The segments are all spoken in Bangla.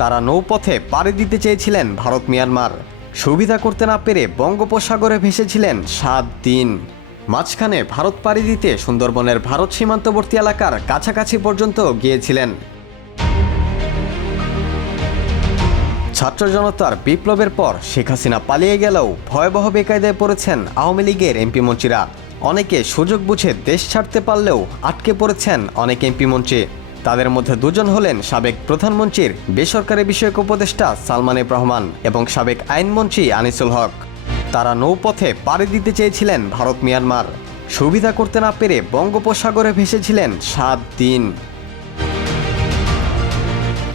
তারা নৌপথে পাড়ি দিতে চেয়েছিলেন ভারত মিয়ানমার। সুবিধা করতে না পেরে বঙ্গোপসাগরে ভেসেছিলেন সাত দিন। মাঝখানে ভারত পাড়ি দিতে সুন্দরবনের ভারত সীমান্তবর্তী এলাকার কাছাকাছি পর্যন্ত গিয়েছিলেন। ছাত্র জনতার বিপ্লবের পর শেখ হাসিনা পালিয়ে গেলেও ভয়াবহ বেকায়দায় পড়েছেন আওয়ামী লীগের এমপি মন্ত্রীরা। অনেকে সুযোগ বুঝে দেশ ছাড়তে পারলেও আটকে পড়েছেন অনেক এমপি মন্ত্রী। তাদের মধ্যে দুজন হলেন সাবেক প্রধানমন্ত্রীর বেসরকারি বিষয়ক উপদেষ্টা সালমান রহমান এবং সাবেক আইনমন্ত্রী আনিসুল হক। তারা নৌপথে পাড়ি দিতে চেয়েছিলেন ভারত মিয়ানমার। সুবিধা করতে না পেরে বঙ্গোপসাগরে ভেসেছিলেন সাত দিন।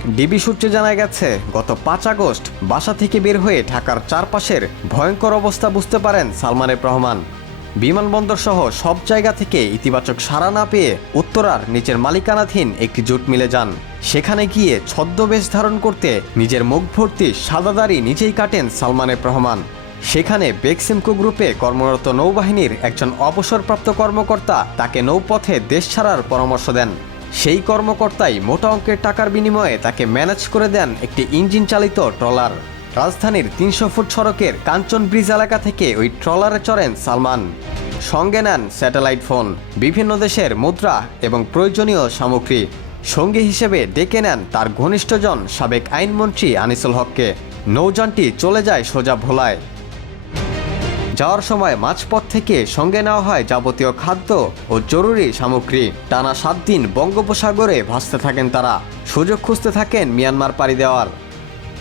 ডিবি সূত্রে জানা গেছে, গত পাঁচ আগস্ট বাসা থেকে বের হয়ে ঢাকার চারপাশের ভয়ঙ্কর অবস্থা বুঝতে পারেন সালমান এফ রহমান। বিমানবন্দর সহ সব জায়গা থেকে ইতিবাচক সাড়া না পেয়ে উত্তরার নিচের মালিকানাধীন একটি জোট মিলে যান। সেখানে গিয়ে ছদ্মবেশ ধারণ করতে নিজের মুখ ভর্তি সাদা দাড়ি নিজেই কাটেন সালমানের রহমান। সেখানে বেক্সিমকো গ্রুপে কর্মরত নৌবাহিনীর একজন অবসরপ্রাপ্ত কর্মকর্তা তাকে নৌপথে দেশ ছাড়ার পরামর্শ দেন। সেই কর্মকর্তাই মোটা অঙ্কের টাকার বিনিময়ে তাকে ম্যানেজ করে দেন একটি ইঞ্জিন চালিত ট্রলার। রাজধানীর তিনশো ফুট সড়কের কাঞ্চন ব্রিজ এলাকা থেকে ওই ট্রলারে চড়েন সালমান। সঙ্গে নেন স্যাটেলাইট ফোন, বিভিন্ন দেশের মুদ্রা এবং প্রয়োজনীয় সামগ্রী। সঙ্গী হিসেবে ডেকে নেন তার ঘনিষ্ঠজন সাবেক আইনমন্ত্রী আনিসুল হককে। নৌযানটি চলে যায় সোজা ভোলায়। যাওয়ার সময় মাঝপথ থেকে সঙ্গে নেওয়া হয় যাবতীয় খাদ্য ও জরুরি সামগ্রী। টানা সাত দিন বঙ্গোপসাগরে ভাসতে থাকেন তারা। সুযোগ খুঁজতে থাকেন মিয়ানমার পাড়ি দেওয়ার।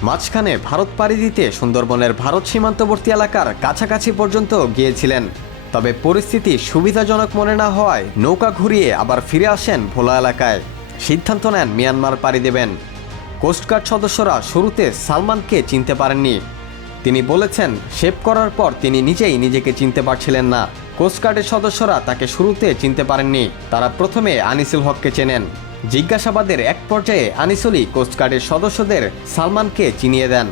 মাঝখানে ভারত পাড়ি দিতে সুন্দরবনের ভারত সীমান্তবর্তী এলাকার কাছাকাছি পর্যন্ত গিয়েছিলেন। তবে পরিস্থিতি সুবিধাজনক মনে না হওয়ায় নৌকা ঘুরিয়ে আবার ফিরে আসেন ভোলা এলাকায়। সিদ্ধান্ত নেন মিয়ানমার পাড়ি দেবেন। কোস্টগার্ড সদস্যরা শুরুতে সালমানকে চিনতে পারেননি। তিনি বলেছেন শেভ করার পর তিনি নিজেই নিজেকে চিনতে পারছিলেন না। কোস্টগার্ডের সদস্যরা তাকে শুরুতে চিনতে পারেননি। তারা প্রথমে আনিসুল হককে চেনেন। জিজ্ঞাসাবাদের এক পর্যায়ে আনিসুলি কোস্টগার্ডের সদস্যদের সালমানকে চিনিয়ে দেন।